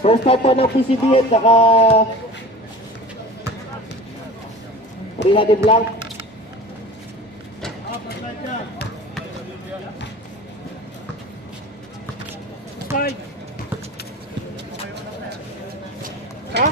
First time po ng PCBN, saka Rina de Blanc. Ha?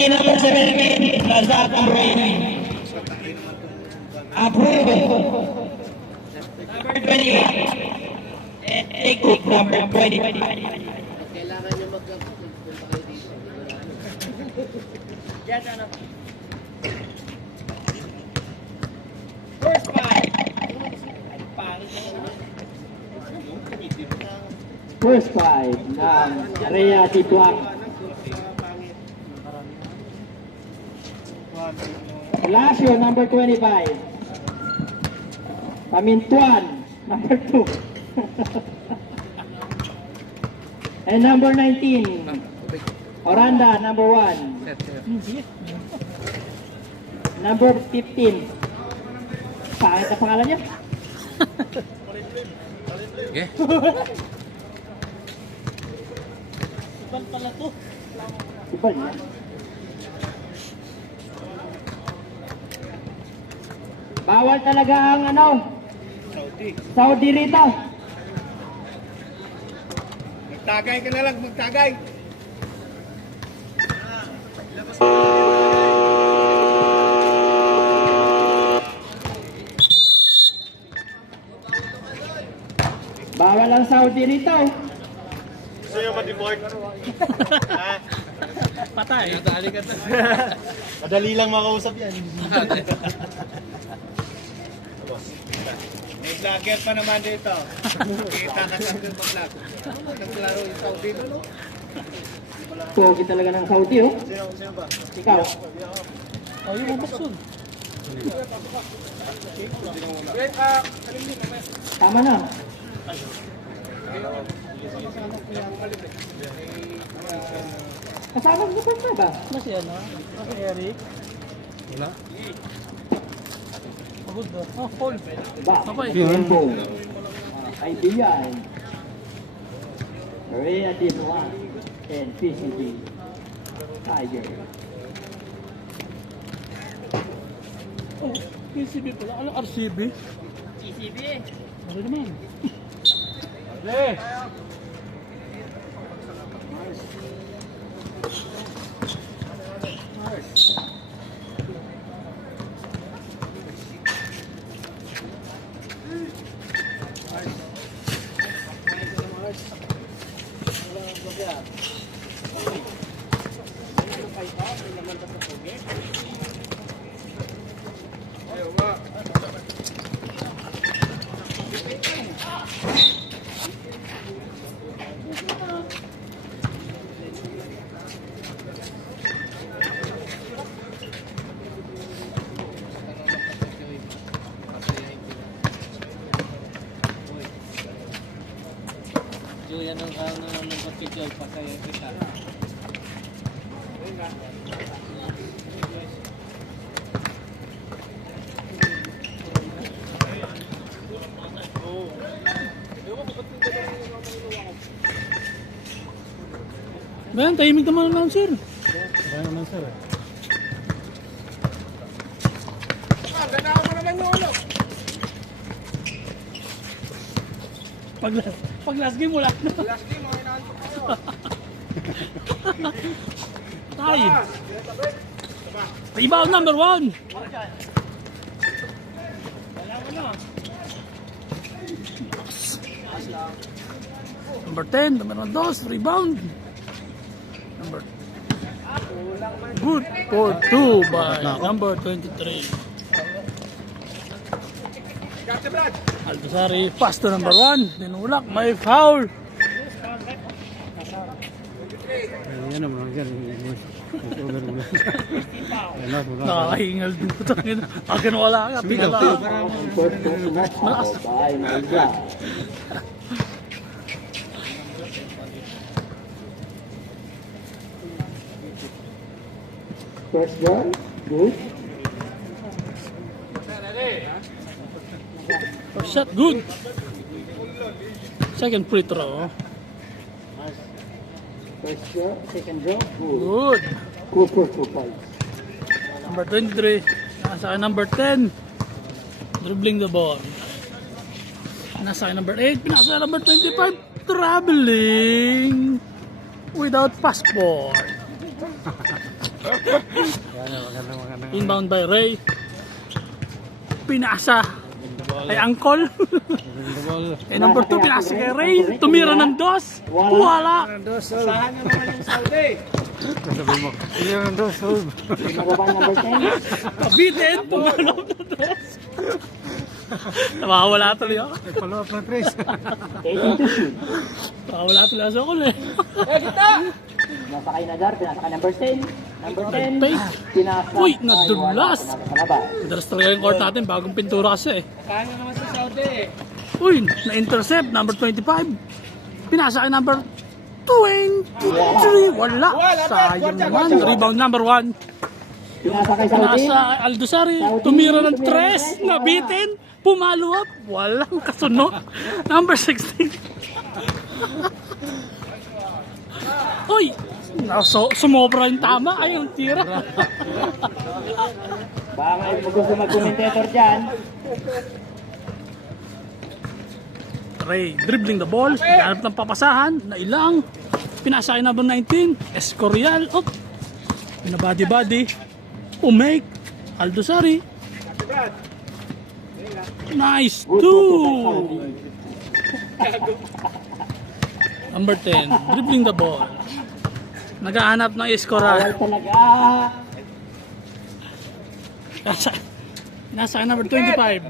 Number 17, Razak Amroini. Approve. Number 28. Take number 25. Kailangan nyo magkapunta kayo dito. Yes, ano? First five. First five ng Rhea de Blanc. Lacio, number 25. Pamintuan, number 2. And number 19. Oranda, number 1. Number 15. Pangit na pangalan niya. Okay. Ibal pala to. Ibal niya. Bawal talaga ang ano? Saudi rito. Magtagay ka na lang, magtagay. Bawal ang Saudi rito. Sa'yo ma-deport. Patay. Natali ka na. Madali lang makausap yan. May vlogger pa naman dito. Kita ka sa mag-vlog. Naglaro yung Saudi doon, no? Pogi talaga ng Saudi, oh. Sino ba? Ikaw. Oh, yung mabasun. Tama na. Kasama mo pa ba? Ano si ano? Si Eric? Wala. Pagod daw. Oh, Paul. Ba? Rainbow. Kaibigan. Rhea de Blanc and PCB Tiger. Oh, PCB pala. Ano RCB? PCB. Ano naman? Julian ang pagkikil pa kayo kita. Bayan, tahimik naman lang, sir. Bayan naman, sir. Pag last game wala na. Last game, okay na ako. Tay. Rebound number 1. Number 10, number 2, rebound. Number good for 2 by number 23. Aldosari, pass to number 1. Dinulak, may foul. Yan naman dyan. Nakahingal din po tayo. Akin wala ka, pinala. First personal foul by Malaysia. First goal, good. First shot, good. Second free throw. First draw, second draw, good. Good. Good for 2 points. Number 23. Nasa akin number 10. Dribbling the ball. Nasa akin number 8. Pinasa akin number 25. Traveling without passport. Inbound by Ray. Pinasa kay Angkol. Eh number 2 pinasa kay Ray. Tumira ng dos. Wala. Usahan nyo naman yung Saudi. Nababa number 10. Kabitin. Pumalaw na dos. Nawawala tuloy ako. Follow up na Trace. 18 to shoot. Nawawala tuloy ako sa kul eh. Nasakay na Dar, pinasakay number 10. Number 10, Fake. pinasa. Uy, ay, nadulas. wala, pinasa sa labas. Madalas talaga yung court natin. Bagong pintura kasi eh. Kaya naman sa Saudi. Uy, na-intercept, number 25. Pinasa kay number 23. Wala. Sayang naman. Rebound number 1. Pinasa kay Saudi. Pinasa kay Aldosari. Tumira ng 3. Nabitin. Pumalo up. Walang kasunod. Number 16. Uy, sumobra yung tama. Ay, yung tira. Baka may gusto mag-commentator dyan. Ray, dribbling the ball. Ganap ng papasahan. Na ilang. Pinasa kay number 19. Escorial. Oh. Pinabody-body. Umake. Aldosari. Nice. 2. Number 10. Dribbling the ball. Naghahanap ng Escorial. Bawal talaga. Nasa number 25.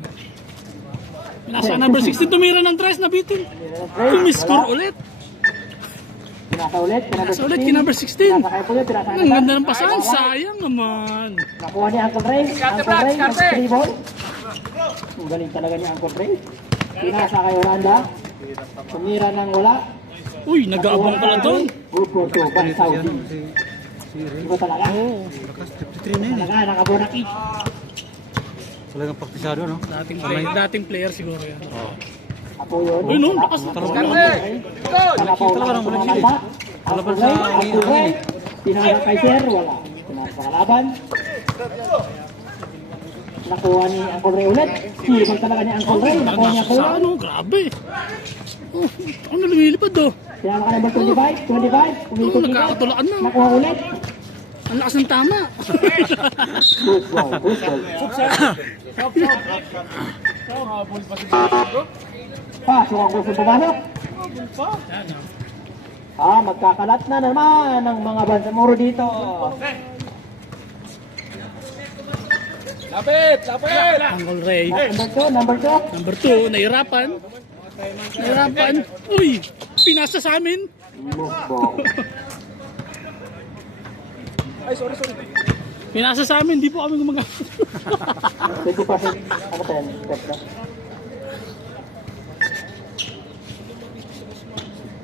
Nasa number 16. Tumira ng 3. Nabitin. Tumiscore ulit. Pinasa ulit. Nasa ulit kay number 16. Pinasa kay Puyo. Pinasa Ang ganda ng pasahan. Sayang naman. Nakuha ni Uncle Ray. Uncle Ray, mag-3-ball. Ang galing talaga ni Uncle Ray. Pinasa kay Orlando. Tumira ng wala. Uy, nag-aabang pala doon. Good for 2 by Saudi. Iba talaga. Talaga, nakabunaki. Talagang praktisado, no? Dating player siguro yan. Ako yun. Uy, no, lakas. Talaga ng mga Uncle Ray, Uncle Ray. Pinasa kay Sir, wala. Pinasa sa kalaban. Nakuha ni Uncle Ray ulit. Sibag talaga ni Uncle Ray. Nakuha niya po Sa yun. ano, grabe. Oh, ano lumilipad do? Pinasa ka number 25. 25. Umikot-ikot. Nagkakatulaan na. Nakuha ulit. Ang lakas ng tama. Good ball, good ball. Pasok ang gusto pumasok. Magkakalat na naman ang mga Bansamoro dito. Lapit! Lapit! Uncle Ray. Number 2. Number 2, nahirapan. Nahirapan. Uy, pinasa sa amin. Move ball. Pinasa sa amin, di po kami gumagamit. 20%. Ano pa yan? Ganda.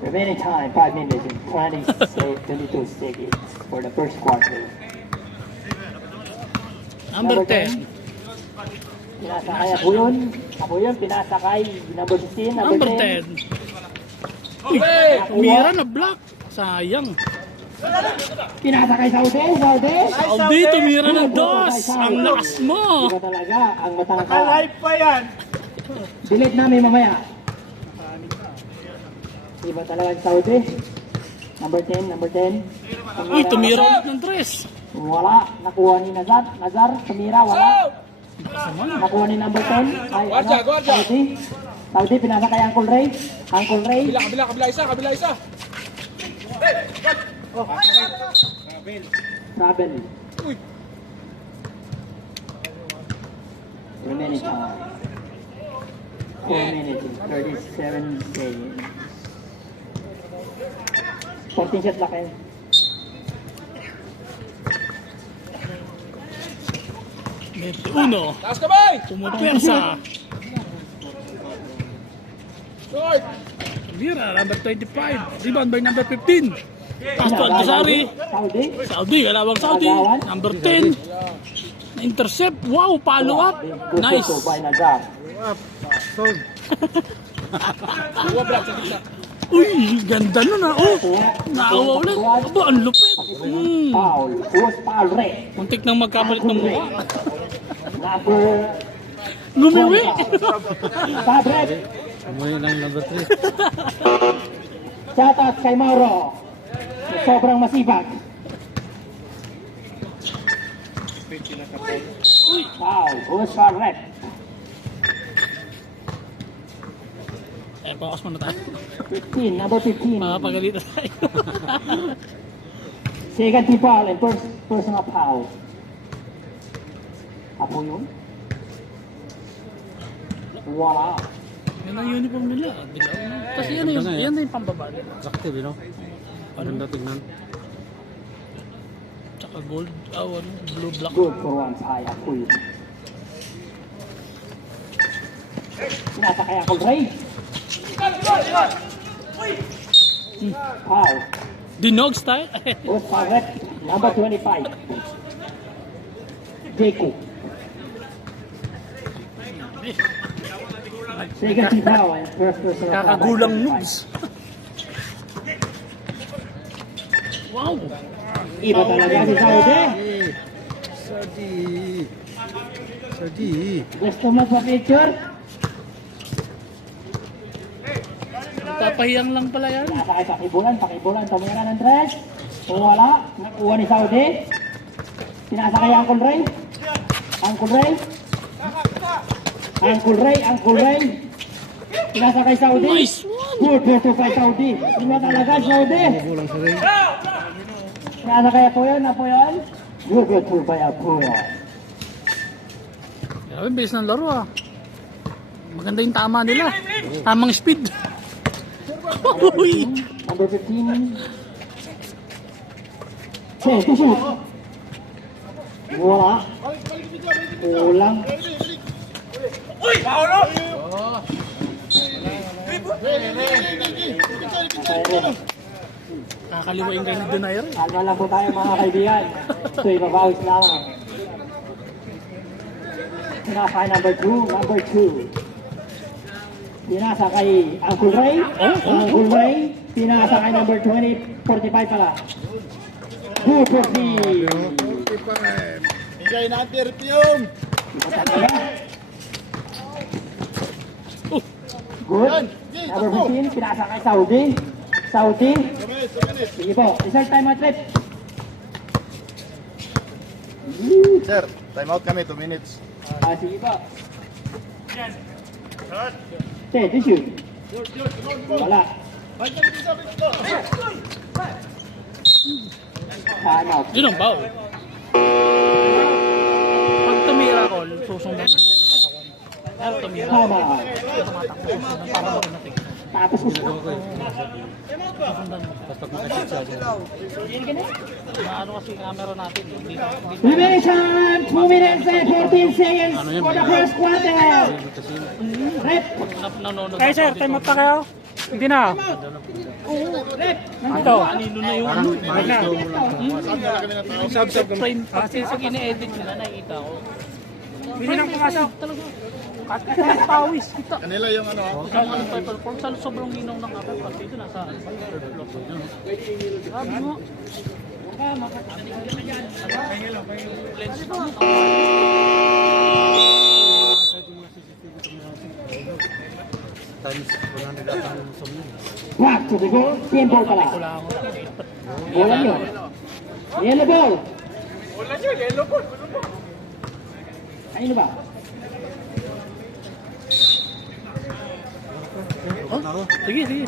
Remaining time, 5 minutes and 22 seconds for the first quarter. Number 10. Pinasa kay Ako yun, pinasa kay number 16. Number 10. Uy, tumira na block. Sayang. Pinasa kay Saudi. Saudi, tumira ng dos. Ang lakas mo. Iba talaga, ang matangkal. Live pa yan! Delete namin mamaya. Iba talaga ang Saudi. Number 10, number 10. Uy, tumira ulit ng 3. Wala. Nakuha ni Nazar. Nazar, tumira, wala. Nakuha ni number 10. Ay, ano? Saudi. Saudi, pinasa kay Uncle Ray. Uncle Ray. Kabila isa. Travel. 3 minutes. 4 minutes. 37 seconds. 14 shot lang kayo. Uno. Taas kamay! Pumupersa. Short! Mira, number 25. Rebound by number 15. Pass to Alcazari. Saudi. Saudi, kalawang Saudi. Number 10. Intercept. Wow, follow up. Nice. Gusto by Nazar. Uy, ganda nun ah. Oh, naawa ulit. Aba, ang lupit. Foul. Who's foul, Ray? Muntik nang magkapalit ng mukha. Number Gumiwi. Fabric. Umuwi ng number 3. Shoutout kay Mauro. Sobrang masipag. Foul. Who's foul, Ray? Eh, focus muna tayo. 15. Number 15. Makapagalitan tayo. Second team foul and first personal foul. Apo yun? Wala. Yan ang uniform nila. Dilaw na. Kasi yan yan na yung pambaba nila. Attractive, you know? Maganda tignan. Tsaka gold, blue black. Good for once. Ay, ako yun. Sinasa kaya ako, Ray. Foul. Dinog style. Who's foul, Ray? Number 25. Jacob. Second team foul and first personal foul. Kakagulang noobs. Wow. Iba talaga si Saudi. Sadi. Gusto mo pa picture? Papahiyang lang pala yan. Nasa kay pakibulan, tumira ng dress. Kung wala, nakuha ni Saudi. Sinasa kay Uncle Ray. Uncle Ray. Sinasa kay Saudi. Nice one. Good to kay Saudi. Iba talaga Saudi. Sinasa kay Apo yan. Good to kay Apo yan. Grabe, bilis ng laro ah. Maganda yung tama nila. Tamang speed. Uy. Number 15. To shoot. Wala. Kulang. Kakaliwain kayo ni Donaire. Kalma lang po tayo mga kaibigan. So, ibabawis lamang. Sinasa kay number 2. Pinasa kay Uncle Ray. Uncle Ray. Pinasa kay number 45 pala. Good for me. Higay natin, Ripium! Good. Number 15. Pinasa kay Saudi. Sige po. Result time at trip. Sir, time out kami, 2 minutes. Sige po. To shoot. Wala. Time out. Yun ang foul. Pag tumira ko, susundan ko ng katawan. Pero tumira ko, Time out. tumatakbo. Para mo natin. Tapos gusto. Susundan mo. Tapos pag makasip siya dyan. Ano kasi yung camera natin. Hindi na. Elimination! 2 minutes and 14 seconds for the first quarter. Rep. Nanonood. Kaya sir, time out pa kayo? Hindi na. Ito. Kanino na yung frame. Kasi pag ine-edit nila, nakikita ko. Hindi nang pumasok. Talaga. Kahit pawis. Kita. Kanila yung ano, Sa sobrang linaw ng kapal. Kasi ito nasa third floor. Sabi mo. Lens mo. times 100 ata ang sum niya. Back to the goal. Team ball pala. Wala ako. Bola yun. Yellow ball. Ano ba? Oh, sige, sige.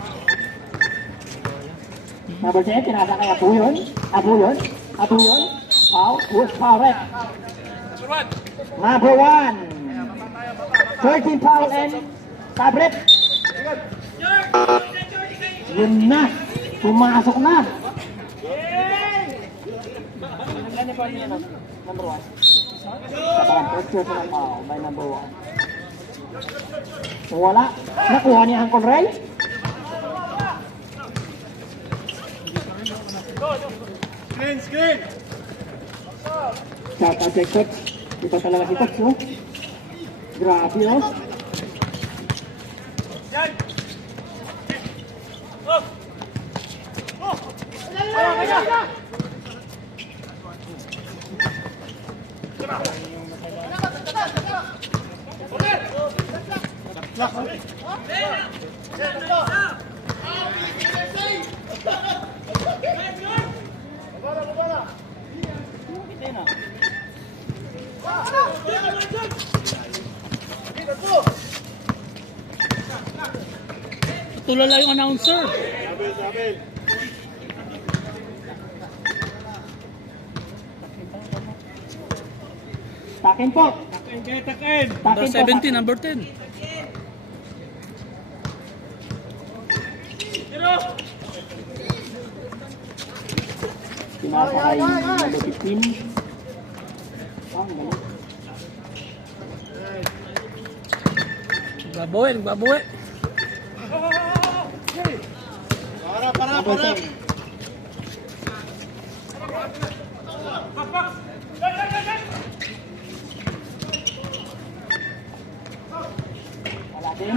Number 10, tinasa kay Apo yun. Apo yun. Apo yun. Foul. Push foul red. Number 1. 13 foul and tablet. Yun na. Pumasok na. Ano pa niya number 1? Sa picture sa foul by number 1. Wala. Nakuha niya ang Conray. Screen! Shout out kay Coach. Iba talaga si Coach, no? Grabe, no? Tulala yung announcer. Takin po. Number Takin po. 17, number 10. Pinasa kay number 15. Ang galing. Nagbabawi, nagbabawi. Number 10. Wala din.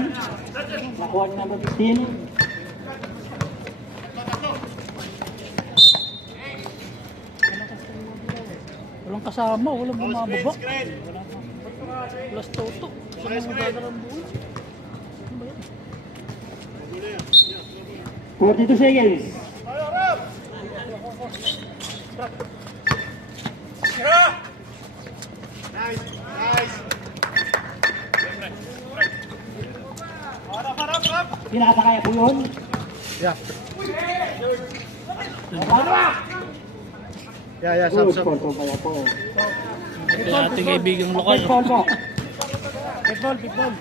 Nakuha ni number 15. Walang kasama, walang bumababa. Plus toto. Saan ang magdadala ng buhay? 42 seconds. Pinasa kaya po yun. Yeah. Good call po kaya po. Ito ating kaibigang lokal. Good call po. Big ball.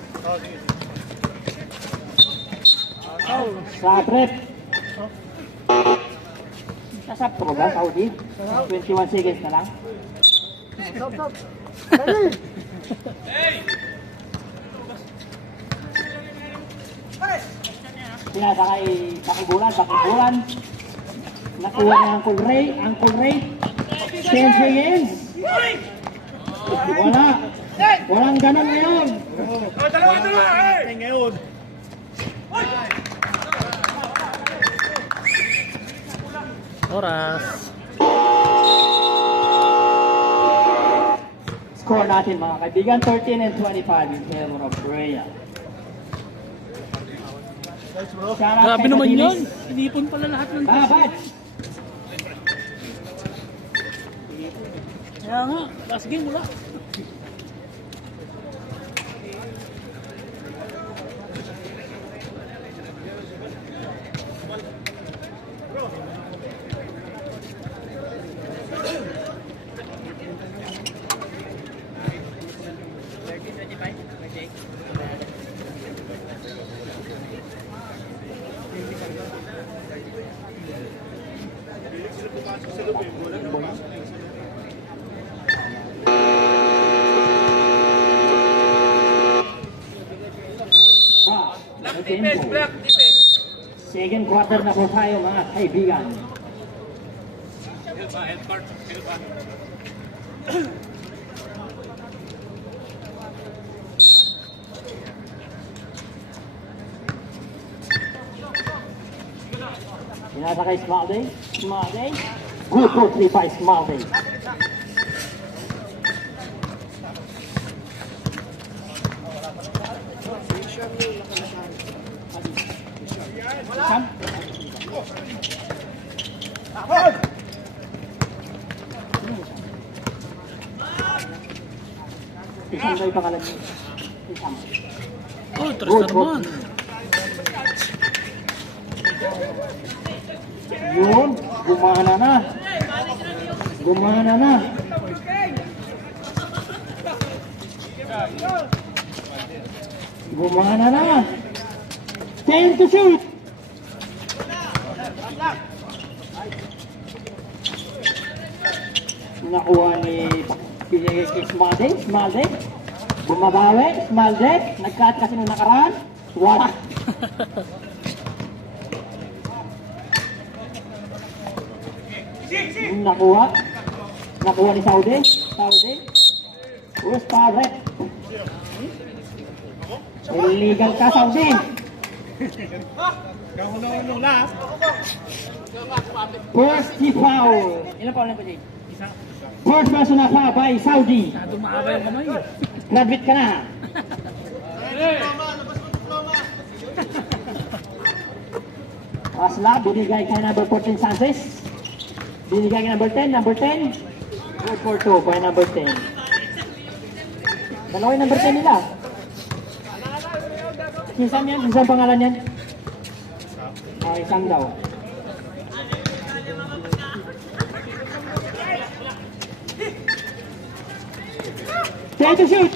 Sa trip. Nasakto ba, Saudi? 21 seconds na lang. Pinasa kay Pakibulan. Nakuha niya ang Uncle Ray. 10 seconds. Wala. Walang ganun ngayon. Oras. Score natin mga kaibigan, 13 and 25 in favor of Rhea. Grabe naman yun. Inipon pala lahat ng Babad! Kaya nga, last game wala. Second quarter na po tayo mga kaibigan. Pinasa kay Small Day. Good for 3 by Small Day. Sam? Isang daw yung pangalan niya. Isang. Oh, tres na naman. Yun, gumana na. Gumana na. Gumana na. 10 to shoot. Nakuha ni Smalde. Bumabawi, Smalde. Nag-cut kasi nung nakaraan. Wala. Nakuha. Nakuha ni Saudi. Where's Padre? Illegal ka, Saudi. Kahulong lang. First foul. Ilan foul na pa din? First personal foul by Saudi. Dumaaba yung kamay. Graduate ka na. Asla, binigay kay number 14 Sanchez. Binigay kay number 10. Good for 2 by number 10. Dalawa yung number 10 nila. Isang yan? Isang pangalan yan? Isang daw. Try to shoot!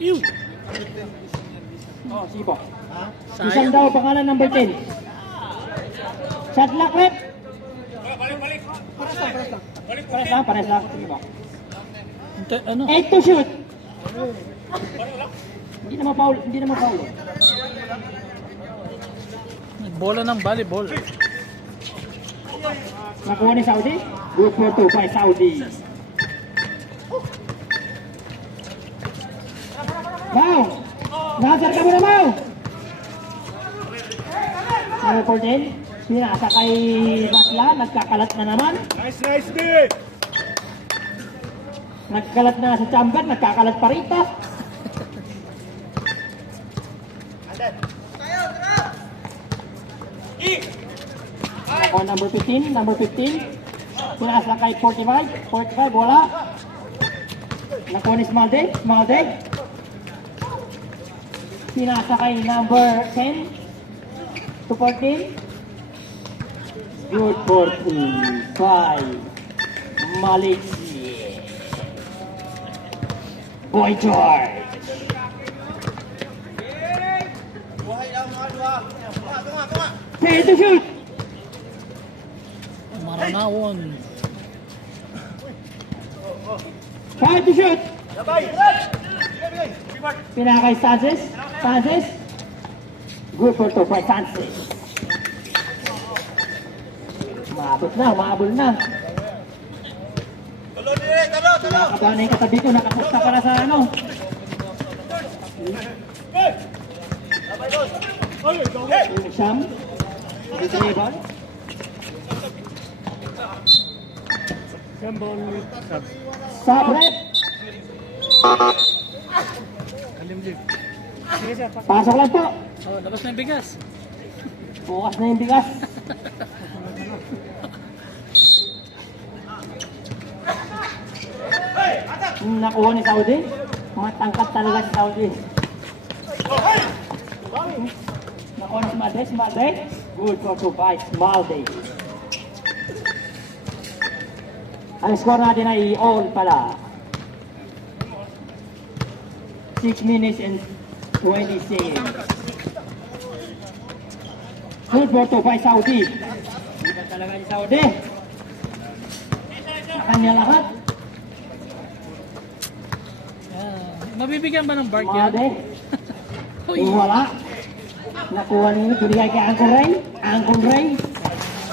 Ew! Oh, sipo. Isang daw, pangalan number 10. Shot lock, rep. Pares lang. Sige ba? Ano? 8 to shoot. Hindi na ma-foul. Bola ng volleyball. Nakuha ni Saudi. Good for 2 by Saudi. Mau! Nasar ka muna, Mau! Number 14. Pinasa kay Basla. Nagkakalat na naman. Nice D! Nagkalat na sa chamber. Nagkakalat pa rito. Nakuha number 15. Pinasa kay 45. Bola. Nakuha ni Smalde. Pinasa kay number 10 to 14. Good for 2 by Malik. Boy George. Pay to shoot. Maranawon. 5 to shoot. Pinakay Sanchez. Good for 2 by Sanchez. Maabol na. Nakakabana yung katabi ko, nakapusta ka na sa ano. Sham. Disable. Sabret. Pasok lang po. Oh, labas na yung bigas. Bukas na yung bigas. Nakuha ni Saudi. Matangkat talaga si Saudi. Nakuha ni Smalde. Good for 2 by Smalde. Ang score natin ay all pala. 6 minutes and 20 seconds. Good for 2 by Saudi. Hindi talaga ni Saudi. Sa kanya lahat. Mabibigyan ba ng bark yan? Smalde. Wala. Nakuha niyo. Binigay kay Angkon Ray.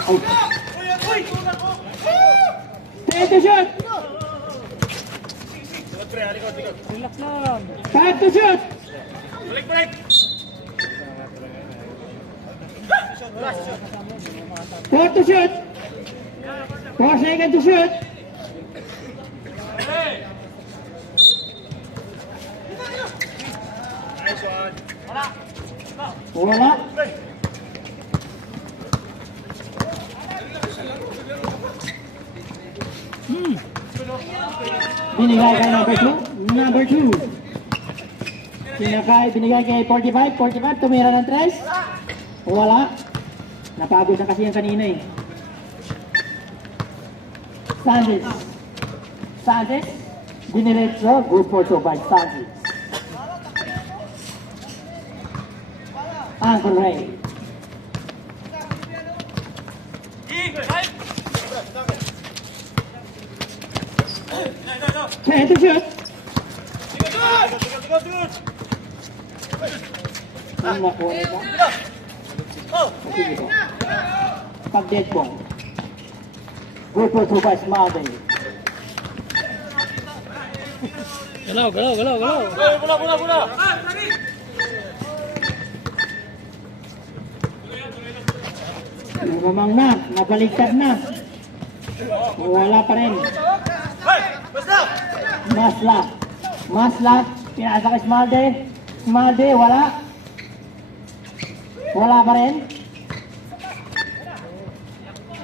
Oh. Take the shot. Relax lang. 5 to shoot. Balik! 4 to shoot. 4 seconds to shoot. Nice one! Wala. Binigay kay number 2. Number 2. Binigay kay 45. 45, tumira ng 3. Wala. Napagod na kasi yan kanina eh. Sanchez. Sanchez. Diniretso. Good for 2 by Sanchez. Uncle Ray. Try to shoot. Ang nakuha nito. Sige po. Pag-dead ball. Good for 2 by Smalden. Galaw, galaw, galaw, galaw. Bola. Lumamang na. Nabaligtad na. Wala pa rin. Maslak. Pinasa kay Smalde. Smalde, wala. Wala pa rin.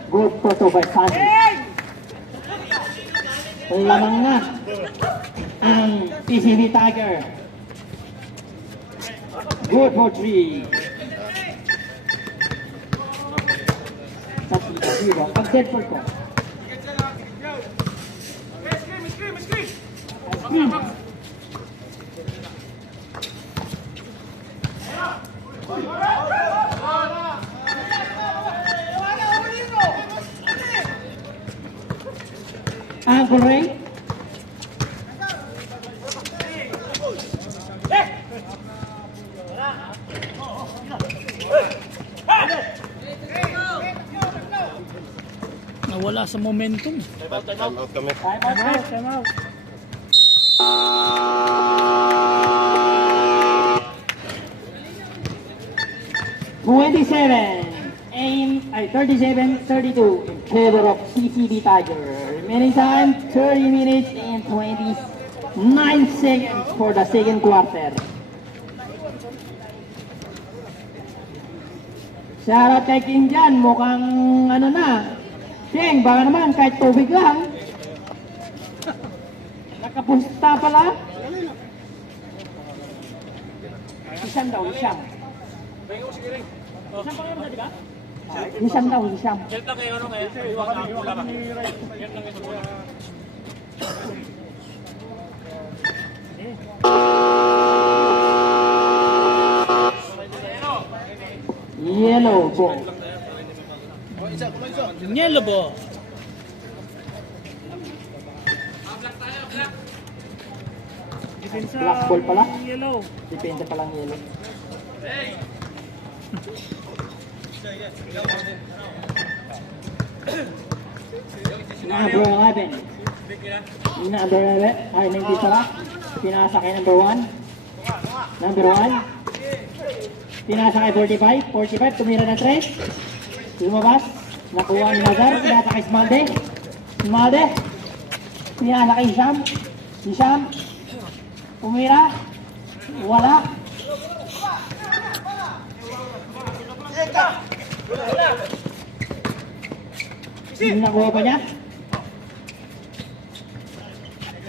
Good for 2 by Sanchez. Lamang na ang PCB Tiger. Good for 3. Pag-dead for ko. Uncle Ray. Nawala sa momentum. Time out. 37-32 in favor of CCB Tiger. Remaining time 30 minutes and 29 seconds for the second quarter. Shoutout kay King dyan, mukhang ano na. King, baka naman kahit tubig lang. Nakapusta pala. Isang daw, isang. Isang pa kayo di ba? Isang daw, isang. Help lang kayo, ano ngayon? Iwan ka, wala ka. Help lang ito. Yellow ball. Yellow ball. Black ball pala. Yellow. Depende palang yellow. Number 11. Number 11. Ay, hindi pala. Pinasa kay number 1. Number 1. Pinasa kay 45. 45, tumira na 3. Lumabas. Nakuha ni Nazar. Pinasa kay Smalde. Smalde. Pinasa kay Hisham. Hisham. Tumira. Wala. Nakuha pa niya.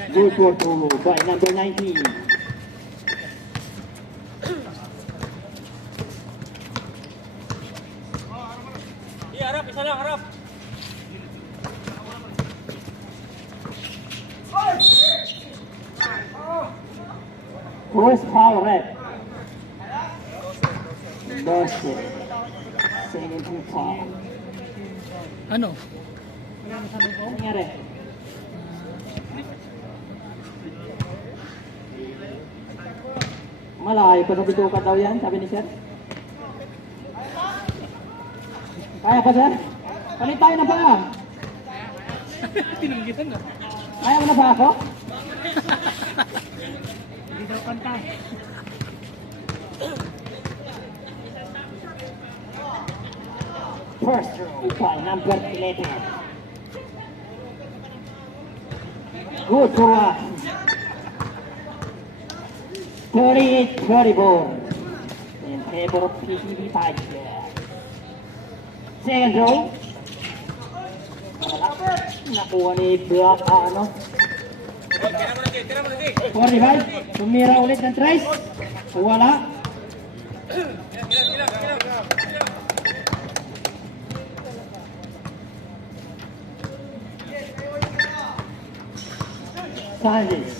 Good for 2 by number 19. Harap, isa lang, harap. First foul rep. Basket. Second team foul. Ano? Ano nangyari? Malayo pa sa bituka daw yan, sabi ni Sir. Kaya pa, Sir? Palit tayo na pa. Tinanggitan na. Kaya mo na ba ako? Hindi daw kanta. First row by number 11. Good for us. 38-34. favor of PCB Tiger. Second row. Nakuha ni Black, 45. Tumira ulit ng Tres. Wala. Sanchez.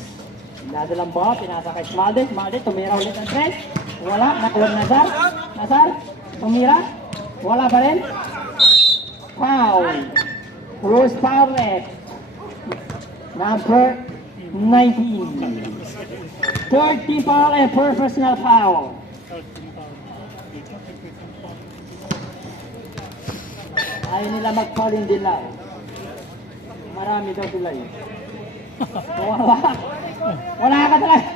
Nadalang ba? Pinasa kay Smalde. Smalde, tumira ulit ng Tres. Wala. Nakuha ni Nazar. Nazar. Tumira. Wala pa rin. Foul. Rose foul left. Number 19. 30 foul and personal foul. Ayaw nila mag-foul in dilaw. Marami daw sila yun. Wala. Wala ka talaga.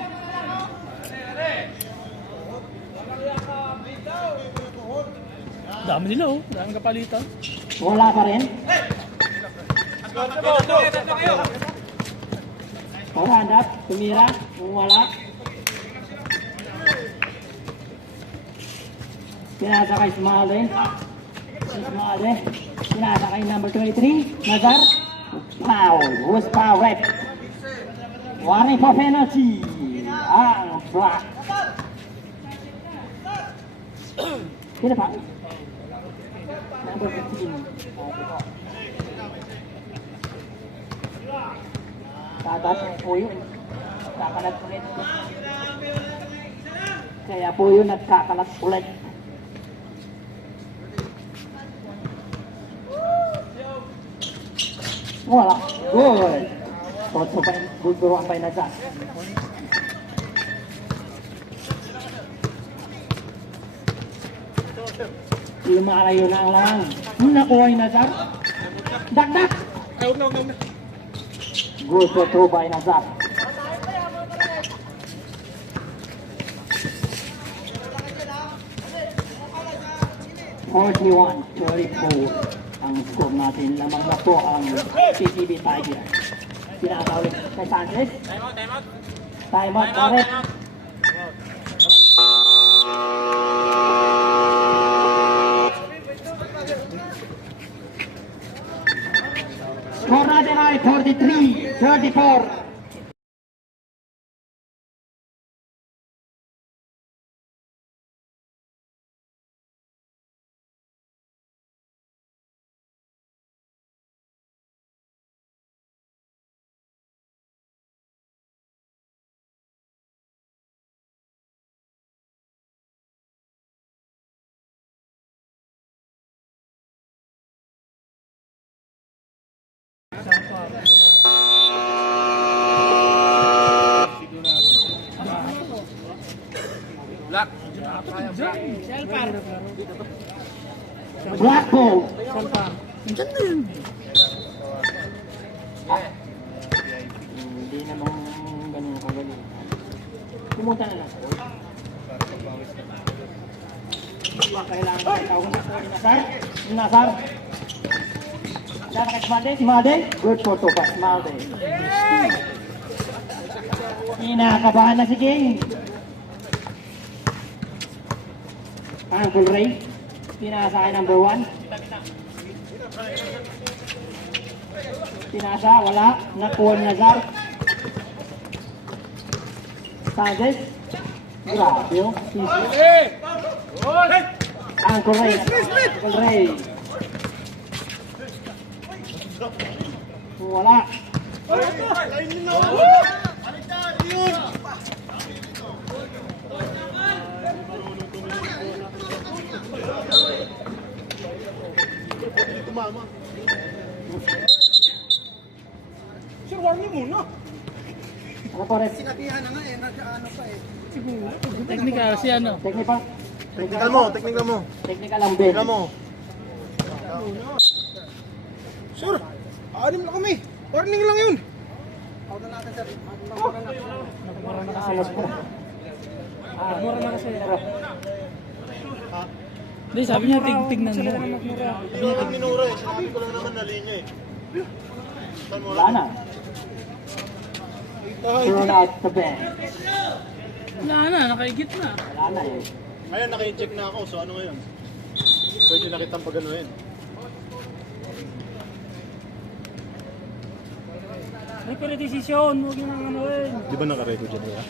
Dami nila oh. Daming kapalitan. Wala pa rin. Hand-up. Tumira. Wala. Pinasa kay Smalde. Smalde. Pinasa kay number 23. Nazar. Foul. Who's foul? Red. Warning for penalty. Ang Black. Sino pa? Number 15. Tatas po yun. Kakalat ulit. Kaya po yun nagkakalat ulit. Wala. Good. Toto pa rin. Good buruan pa rin na dyan. Lumalayo na ang lang. Nakuha yung Nazar. Dakdak. Good for throw by Nazar. (41-34) ang score natin. Lamang na po ang PCB Tiger. Pinaka ulit kay Sanchez. Time out. Correct. Score natin ay 43-34. Black ball. Ang ganda yun. Hindi naman ganun kagaling. Pumunta na lang. Kailangan na tawag na sa Nazar. Nazar. Dala kay Smalde. Good for two pa. Smalde. Inakabahan na si King. Uncle Ray. Pinasa kay number 1. Pinasa, wala. Nakuha ni Nazar. Sanchez. Grabe yun. Uncle Ray. Uncle Ray. Wala. Sir, warning muna. Ano pa rin? Sinatihan na nga eh, nasa pa eh. Technical si ano. Technical. Technical mo. Technical ang bed. Technical mo. Sir, anim lang kami. Warning lang yun. Ako na natin sir. Alas po. Mura na kasi. Hindi, sabi niya tignan mo. Minura eh. Sinabi ko lang naman na linya eh. Wala na. Thrown out the bench. Wala na, nakaigit na. Wala na eh. Ngayon, naka-check na ako. So, ano ngayon? Pwede na kitang pag-anuhin. May pwede desisyon, huwag yung ano eh. Di ba naka-record dyan kaya?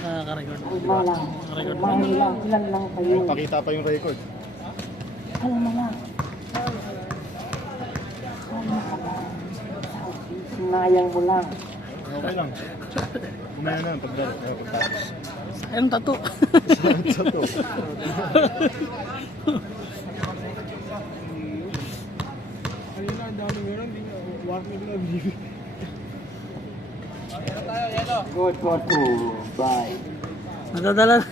Nakaka-record. Kalma lang. Kalma lang. Ilan lang kayo. Pakita pa yung record. Kalma lang. Kalma ka lang. Sinayang mo lang. Okay lang. Umaya na ang pagdalo. Pagtapos. Sayang tato. Sa to. Ayun na, dami meron, hindi nga, warp na binabili. Good for two. Bye. Nadadala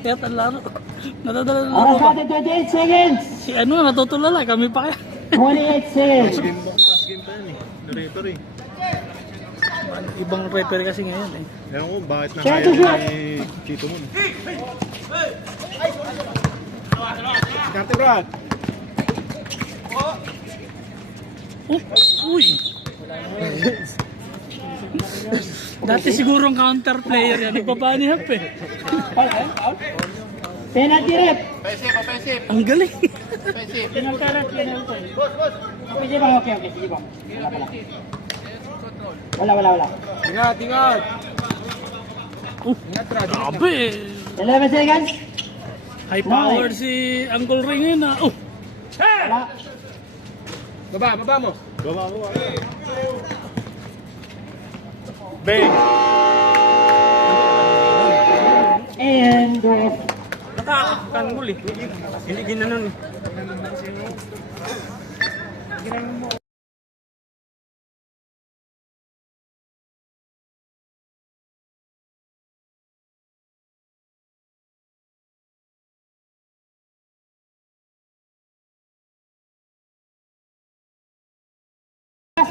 yata ang laro. Nadadala ang laro Oras ba? natin 28 seconds. Si ano, natutulala. Kami pa kaya. 28 seconds. Last game pa yan eh. Na-referee. Ibang referee kasi ngayon eh. Ewan ko, bakit Share na-hire to shot. ni Chito mo? Kante Brad! Uy! Dati sigurong counter player yan. Nagbaba ni Hap eh. Penalty rep. Ang galing. Okay, sige ba? Okay. Sige ba? Wala. Ingat, ingat! Grabe eh. 11 seconds. High power si Uncle Ring yun ah. Oh! Wala. Baba mo! Gawa ko. Bang! And off. Nakakanggol eh. Hindi ginanon eh.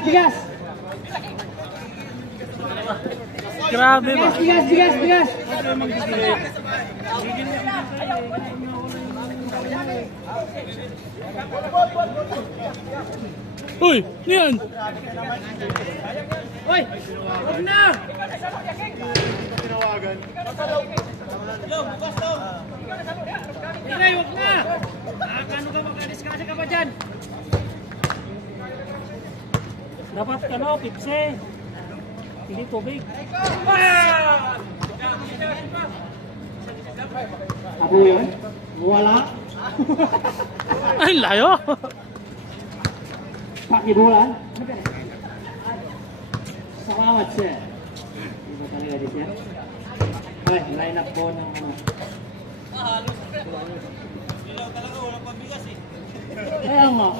Bigas. Grabe ba? Bigas. Uy! Niyan! Hoy! Huwag na! Ingay, huwag na! Kano ka magkadiskasa ka pa dyan? Dapat ka no, pipse. Hindi tubig. Abo yun? Wala. Ay, layo! Pakibulan. Salamat, sir. Iba talaga di sir. Ay, line up po ng ano. Kaya nga.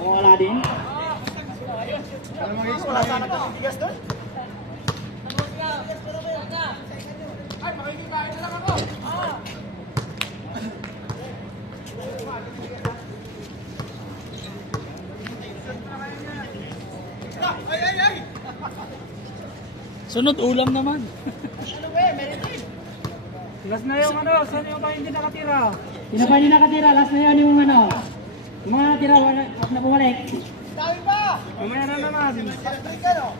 Wala din. Sunod ulam naman. Last na yung ano, saan yung ba hindi nakatira? Sino pa hindi nakatira? Last na yun yung ano. Yung mga natira, wag na bumalik. Mamaya na naman.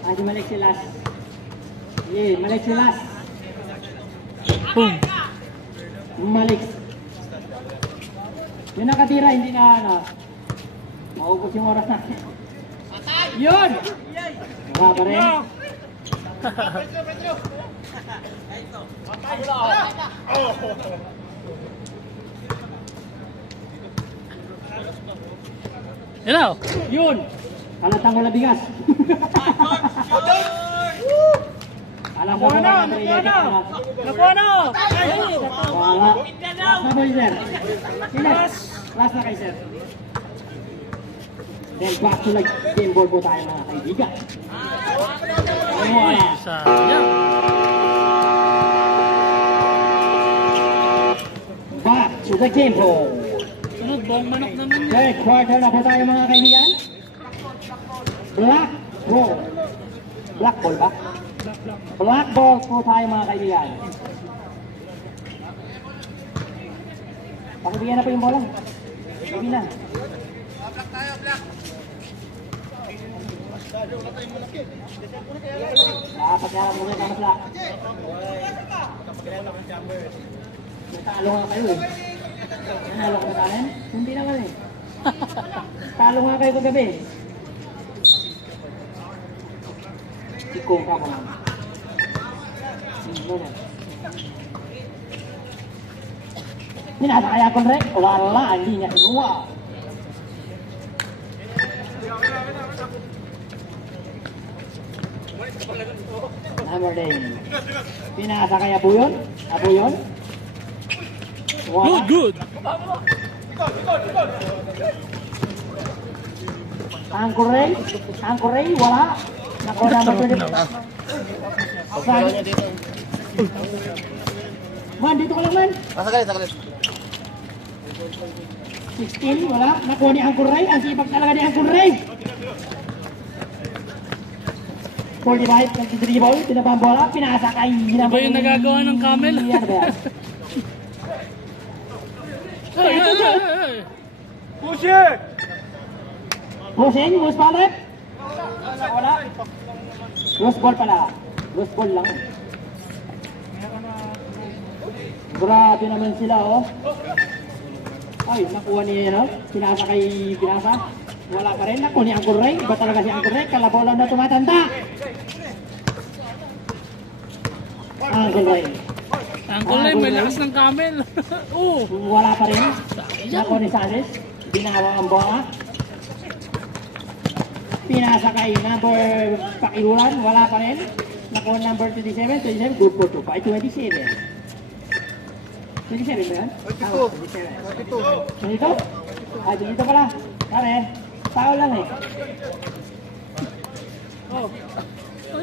Ah, di malik si last. Yeah, malik si last. Boom! Malik. Yung nakatira, hindi na ano. Maubos yung oras natin. Yun! Wala pa rin. Yan na! Yun! Halatang wala bigas. Alam ko kung ano. Nakuha Wala. Last na boy, sir. Sino? Last na kay sir. Then back to like game ball po tayo mga kaibigan. Uy! Sayang! Back to the game ball. Sunod, buong manok naman yun. Third quarter na po tayo mga kaibigan. Black ball. Black ball ba? Black ball po tayo mga kaibigan. Pakibigyan na po yung bola. Sige na. Dapat nga muna ka masla. Natalo nga kayo eh. Nanalo ka ba sa akin? Hindi naman eh. Talo nga kayo kagabi. Ikong ka naman. Hinasa kaya ko rin? Wala, hindi niya kinuha. Number 10. Pinasa kaya po yun? Apo yun? Wala. Good, good. Angkor Ray, wala. Nakuha number 20. Man, dito ka lang man. Sagalit. 16, wala. Nakuha ni Angkor Ray. Ang sipag talaga ni Angkor Ray. 45, nag-dribble. Pinabang bola. Pinasa kay. Ba yung nagagawa ng camel? Ano ba yan? Hey. Push it! Hussein, loose ball rep. Wala. Loose ball pala. Loose ball lang. Grabe naman sila, oh. Ay, nakuha niya, no? Pinasa kay Pinasa. Wala pa rin. Nakuha ni Angkor Ray. Iba talaga si Angkor Ray. Kalabaw lang na tumatanda. Angkor Ray. Ang kulay, may lakas ng camel. Oo. Wala pa rin. Nakuha ni Sanchez. Binawa ang bola. Pinasa kay number Pakirulan. Wala pa rin. Nakuha number 27. Good for 2. 27. 27 ba yan? 27. Dito? Ay, dito pala. Pare, tao lang eh.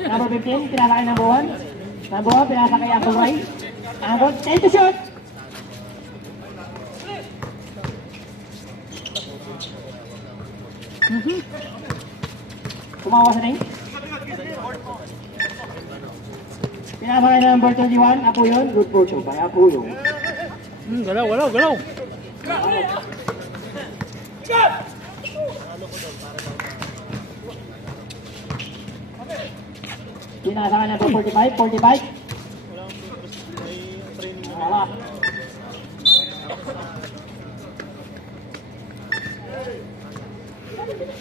Number 15, pinasa kay number 1. Number 1, pinasa kay Angkor Ray. Angkor, take the shot! Kumawa sa ring. Pinasa kay number 21, Apo yun. Good for 2 by Apo yun. Galaw. Pinasa kay number 45. Wala.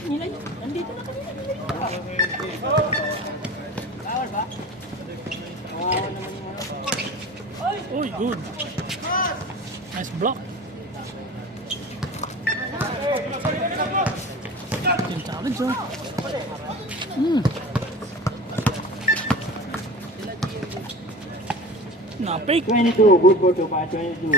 Nilay, nandito na kami. Bawal ba? Bawal naman yung ano. Uy, good. Nice block. Yung challenge, oh. Na-fake. 22, good for 2 pa, 22.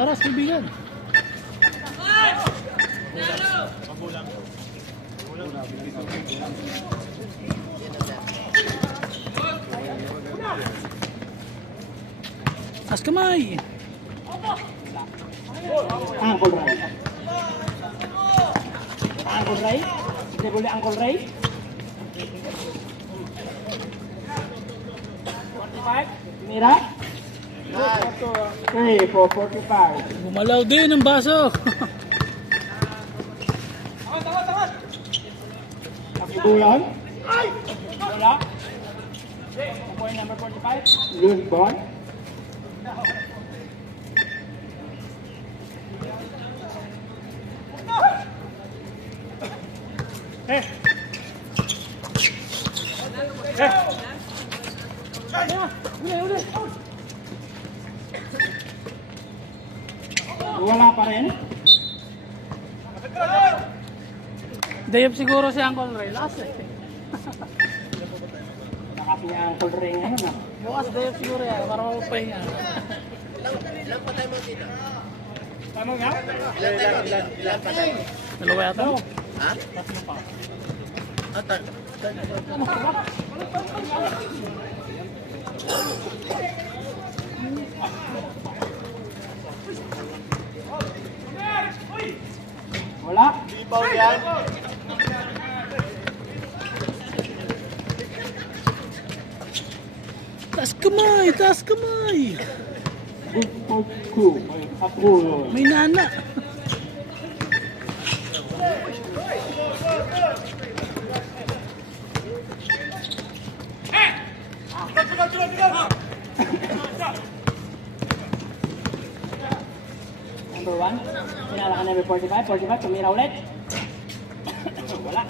Aras, kaibigan. As kamay. Angkor Ray. Angkor Ray. Hindi boleh Angkor Ray. 45. Mira. Okay, for 45. Gumalaw din ang baso. Kakibulan. Wala. Point number 45. Loose ball. Wala pa rin. Dayop siguro si Uncle Ray. Last eh. Nakapia ang Ray ngayon. Ah. Bukas dayop siguro yan. Para mapapahinga. Ilan pa tayo mo dito? Tama nga? Ilan pa tayo? Dalawa yata. Ha? Atan. Wala. Foul yan. Taas kamay, taas kamay. Good for 2 by Apollo. May nana. Number 1. Pinala ka number 45. 45, tumira ulit. Wala.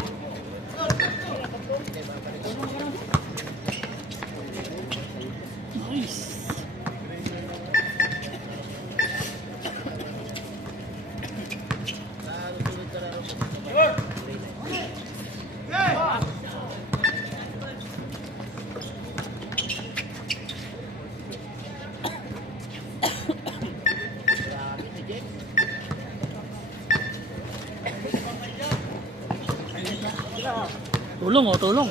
Nice. Tulong oh, tulong.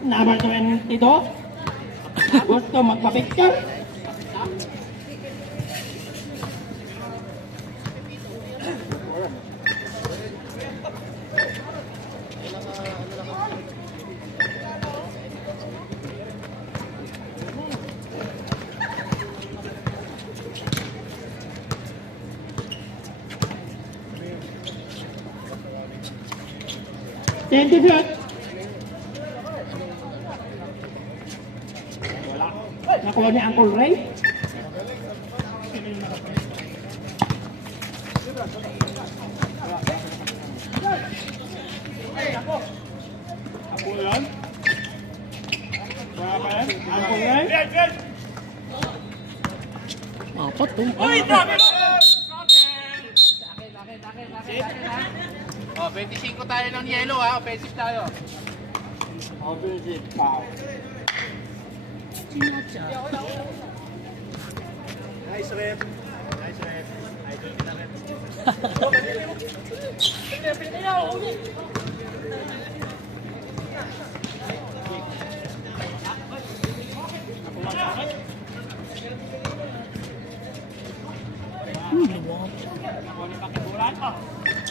Number 22. Gusto magpa-picture? Ten to shoot. Wala. Nakuha ni Uncle Ray. Ako yan. Wala pa yan. Uncle Ray. Apat to. Uy, dami mo! Oh, 25 tayo ng yellow ha. Offensive tayo. Offensive foul. Nice rep. Nice rep. Idol kita rep. Luwag.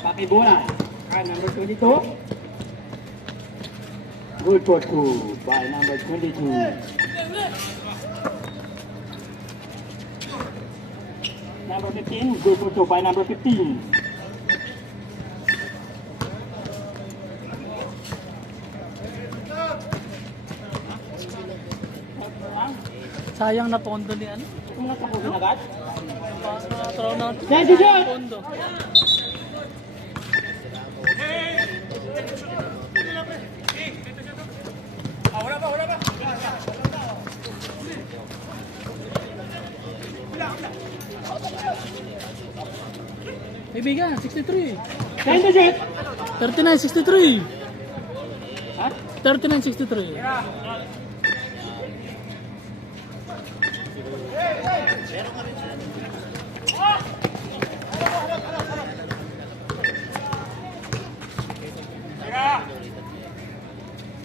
Pakibulan. Number 22. Good for 2 by number 22. Number 15. Good for 2 by number 15. Sayang na pondo ni ano. Kung nakakusin agad? Throw na. Set to shoot! Pondo. Kaibigan, 63. Set to shoot! 39-63. Ha? 39-63.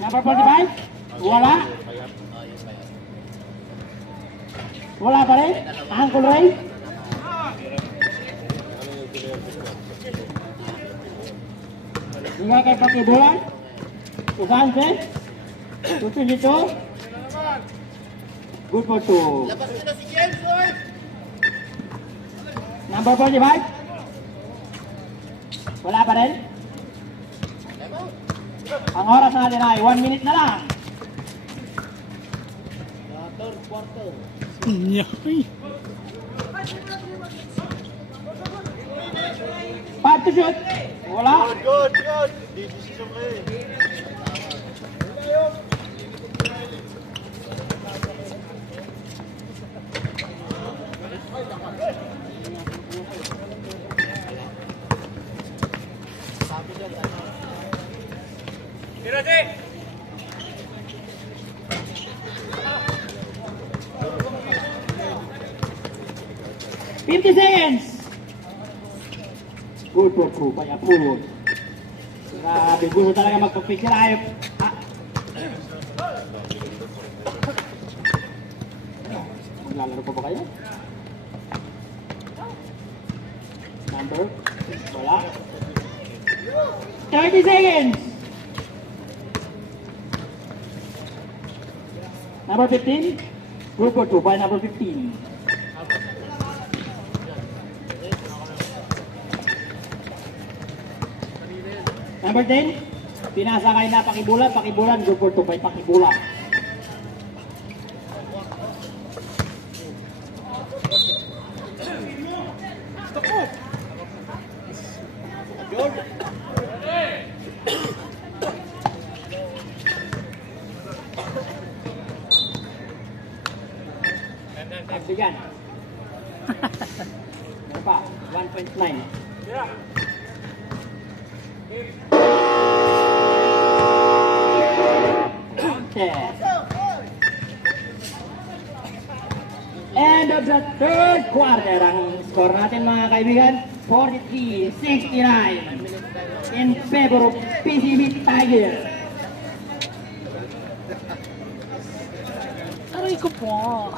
Number 45? Wala. Wala pa rin? Uncle Ray? Hingga kay Pakibulan? Usante? Tutuloy dito? Good for 2. Labas nila si James, boy! Number 45? Wala pa rin? Ang oras natin ay 1 minute na lang. Nyay. 5 to shoot. Wala. Good, good! Decision ko eh. Kirasi! 50 seconds. Good for 2 by Apollo. Grabe, gusto talaga magpapicture tayo. Ah. Maglalaro pa ba kayo? Number? Wala. 30 seconds! Number 15? Good for 2 by number 15. Number 10, pinasakay na pakibulan, good for 2 by pakibulan. Bigyan. Ano pa? 1.9. End of the third quarter. Ang score natin mga kaibigan, 43-69 in favor of PCB Tigers. Aray ko po.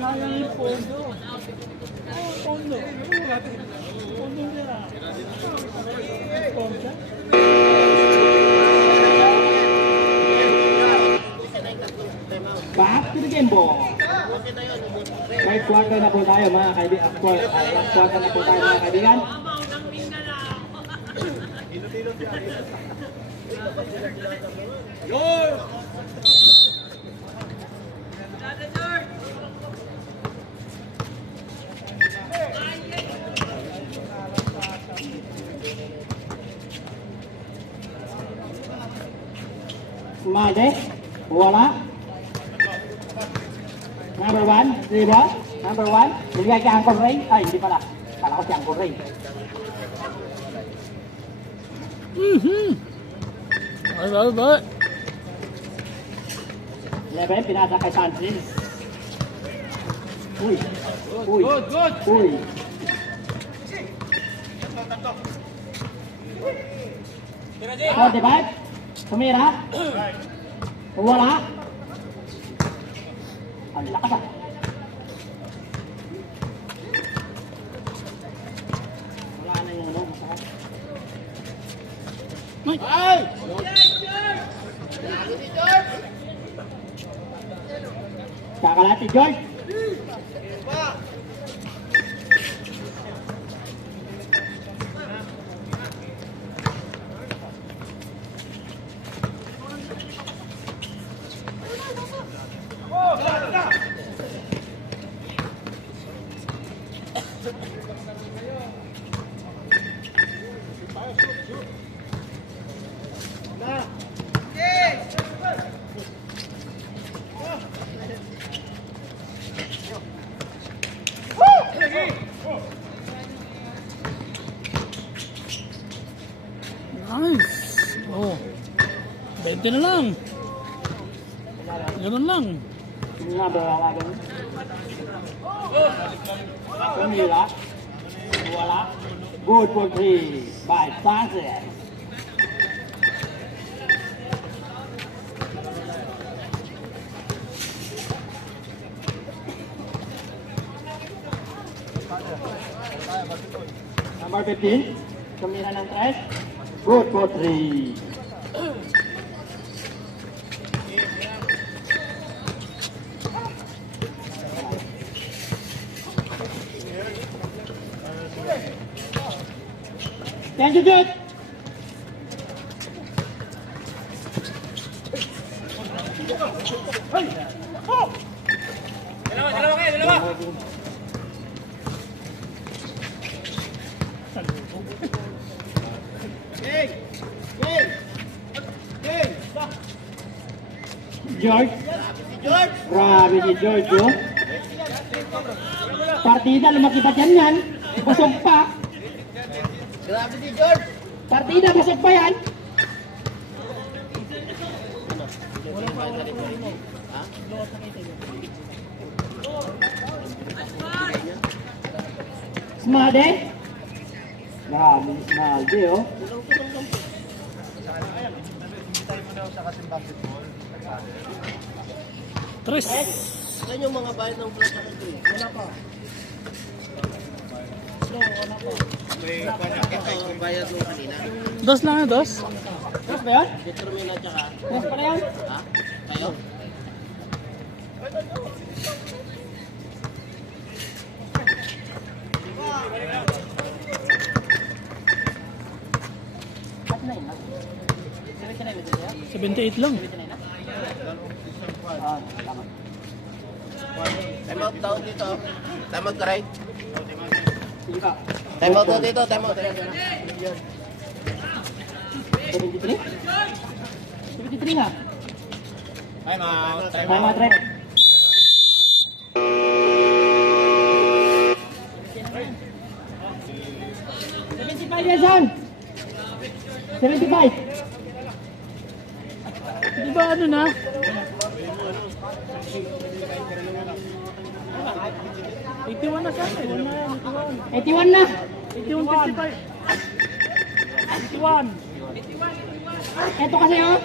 Sayang yung pondo. Pondo. Pondo nila. Pondo. Back to the game ball. Right quarter na po tayo mga kaibigan. Last quarter na po tayo mga kaibigan. Made, wala. Number 1, di ba? Number 1, bigay kay Uncle Ray. Ay, hindi pala. Kala ko si Uncle Ray. Ay. 11, pinasa kay Sanchez. Uy. Uy. Good. Uy. Oh, diba? Tumira. Wala. Ang lakas ah. Wala na yung ano. Masakit. Ay! Kakalati, George. Nice. Oh. 20 na lang. Ganun lang. Number 11. Tumira. Wala. Good for 3 by Sanchez. Number 15. Tumira ng 3. Good for 3. Thank you, Jake. Dalawa. George. Grabe si George, oh. Partida, lumaki pa dyan yan. Busog pa. Gravity, George! Partida, busog pa yan. Smade. Grabe si Smade, oh. Tres. Saan yung mga bayad ng flat ako eh? Wala pa. Ito, bayad mo kanina. Dos lang, dos. Tapos ba yan? Determina tsaka. Tapos pa na yan? Ha? Kayo? At na yun, ha? 79 na yan? 78 lang. 79 na? Ah, tama. Time out daw dito. Time out ka, Ray. Sige pa. Time out daw dito. Time out. 73? 73 na. Time out! Time out, Rep. Yes, son. 75. Di ba ano na? 81 na sa akin. 81 na. 81, 55. 81. Ito kasi, oh.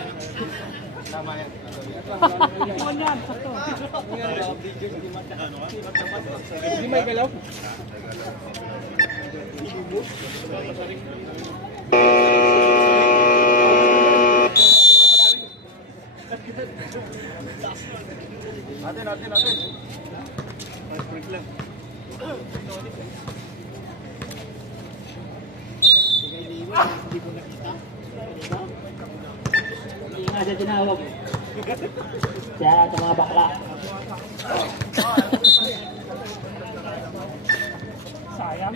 81 yan. Sakto. Hindi may galaw? Atin. Hindi nga siya tinawag. Kaya ito mga bakla. Sayang.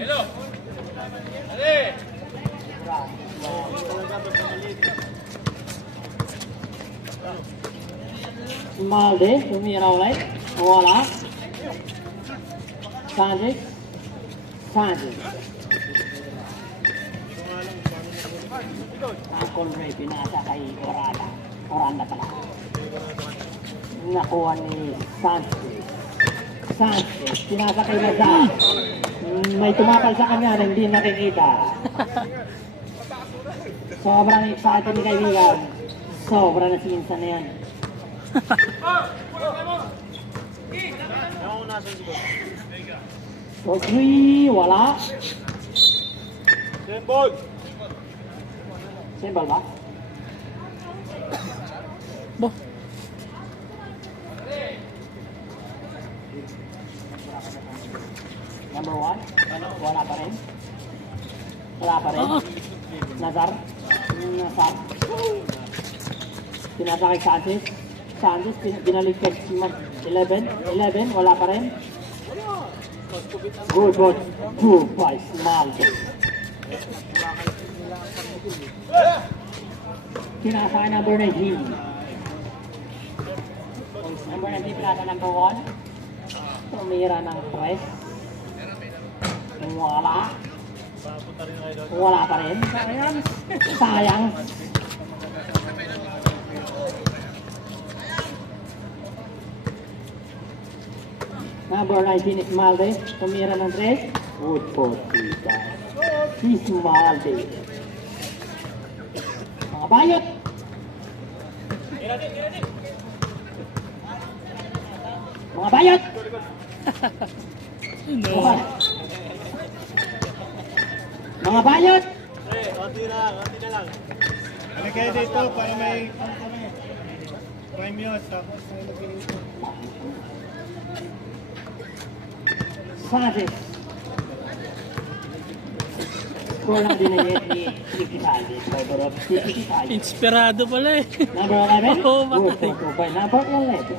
Malde, tumira ulit. Wala. Sanchez. Ang Ray pinasa kay Oranda pala. Nakuha ni Sanchez. Pinasa kay Lazar. May tumakal sa kanya na hindi nakikita. Sobrang excited ni kaibigan. Sobrang nasinsan na yan. So, 3, wala. Symbol! Symbol ba? Bo. Number 1, wala pa rin. Wala pa rin. Ah. Nazar. Pinasa kay Sanchez. Binalik kay 11, wala pa rin. Good. 2 by Smalde. Pinasa kay number 19. Number 19 pinasa number 1. Tumira ng press. Wala pa rin. Sayang. Number 19 is Malde. Tumira ng 3. Good for Tita. Si Malde. Mga bayot. Mga bayot. No. Mga bayot. Konti na lang. Ano kayo dito para may prime yun, tapos may mag-iito. Sanchez. Score lang din ni Kikitali. Favor of Kikitali. Inspirado pala eh. Number 11. Oo, Good bakit? for by number 11.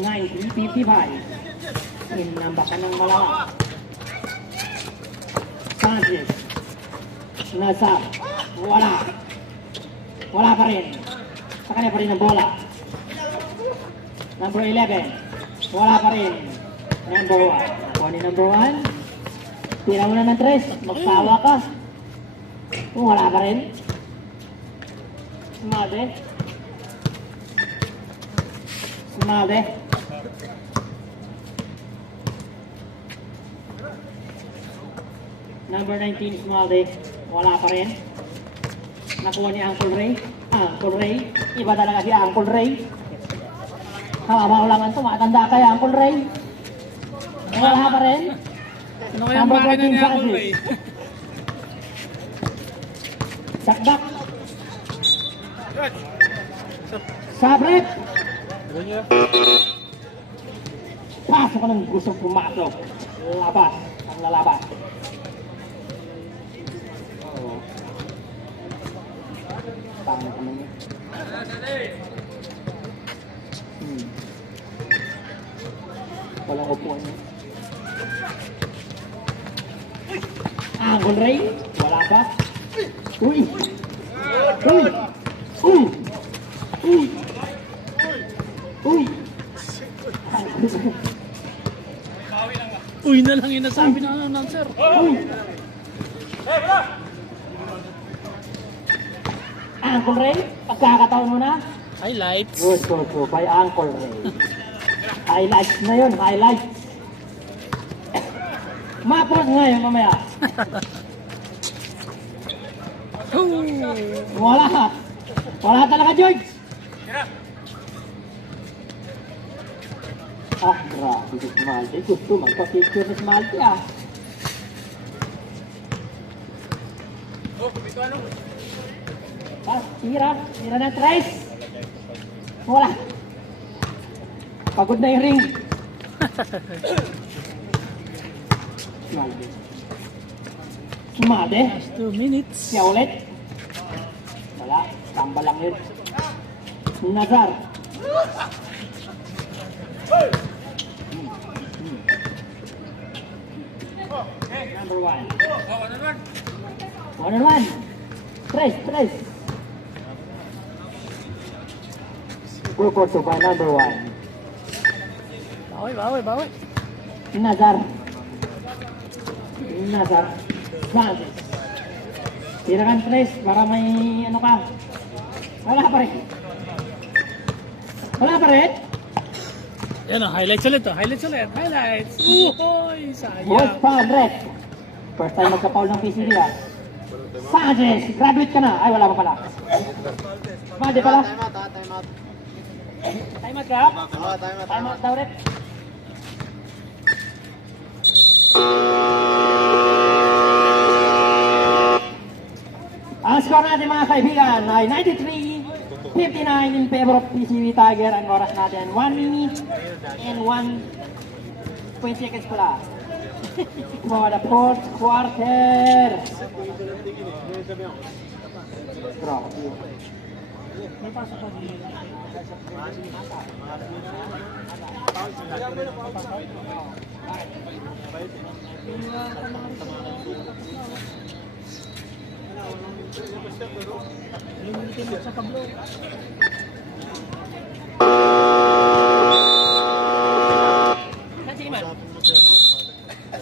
1955. Inambakan ng malala. Sanchez. Nazar. Wala pa rin. Sa kanya pa rin ang bola. Number 11. Wala pa rin. Number 1. Nakuha ni number 1. Tira mo na ng 3. Magsawa ka. Kung wala pa rin. Sumade. Sumade. Number 19, Sumade. Wala pa rin. Nakuha ni Uncle Ray. Uncle Ray. Iba talaga si Uncle Ray. Hawa ko lang ito. Matanda kay Uncle Ray. Wala pa rin. Ano kaya ang Number makina ni 14, Uncle Sandy. Ray? Sakdak. Sabret. Pasok ko ng gustong pumasok. Labas. Ang lalabas. Oo. Pangit naman yun. Walang upuan yun. Uncle Ray. Wala pa. Uy! Uy! Uy! Uy! Uy! Uy na lang yung nasabi ng announcer. Uy! Uncle Ray, pagkakataon mo na. Highlights. Gusto by Uncle Ray. Highlights na yun, highlights. Mapos ngayon mamaya. Wala. Wala talaga, George. Grabe si Smalty. Gusto magpa-picture ni Smalty, Tira. Tira ng trace. Wala. Pagod na yung ring. Smalty. Smalty. Last 2 minutes. Siya ulit. Wala. Tamba lang yun. Nazar. Number 1. 1-1. Tres. Report to by number 1. Bawi. Nazar. Sanchez. Tirakan tres para may ano ka. Wala pa rin. Yan o, highlights ulit. Highlights. Uy, Boss sayang. foul, red. First time magka-foul ng PCB, Sanchez, graduate ka na. Ay, wala pa pala. Madi pala. Time out ka? Time out daw, red. Ang score natin mga kaibigan ay 93-59 in favor of PCB Tiger. Ang oras natin 1 minute and 1 seconds pala. For the fourth quarter.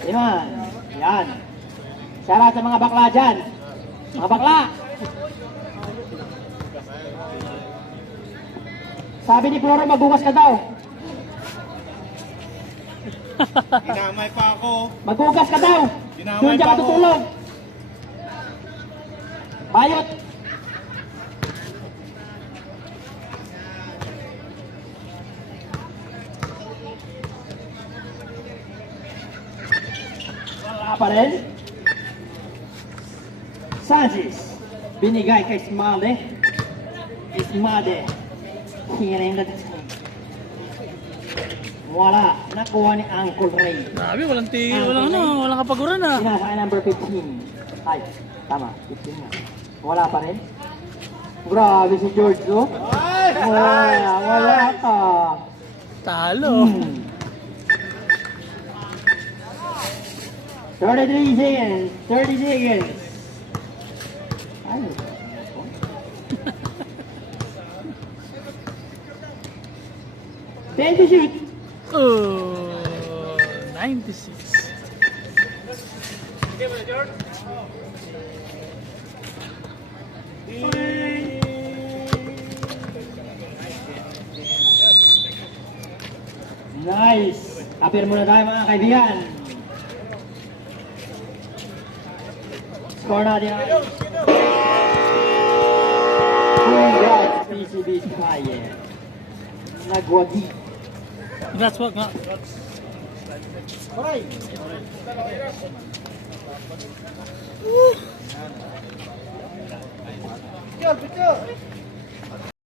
Iman, yan. Shout sa mga bakla dyan. Mga bakla. Sabi ni Floro, magbukas ka daw. Ginamay pa ako. Magbukas ka daw. Doon dyan ka tutulog. Bayot. Wala pa rin. Sanchez. Binigay kay Smade. Hiring na dito. Wala. Nakuha ni Uncle Ray. Grabe, walang kapaguran ah. Sinasakay number 15. Ay, tama. 15 na. Wala pa rin. Grabe si George, oh. Wala ka. Talo. 33 seconds. 30 seconds. Ay. Ten to shoot. Oh, 96. Nice! Appear muna tayo mga kaibigan. Score natin ang... Congrats, PCB Fire. Nagwagi. That's what nga. Alright. Picture, picture.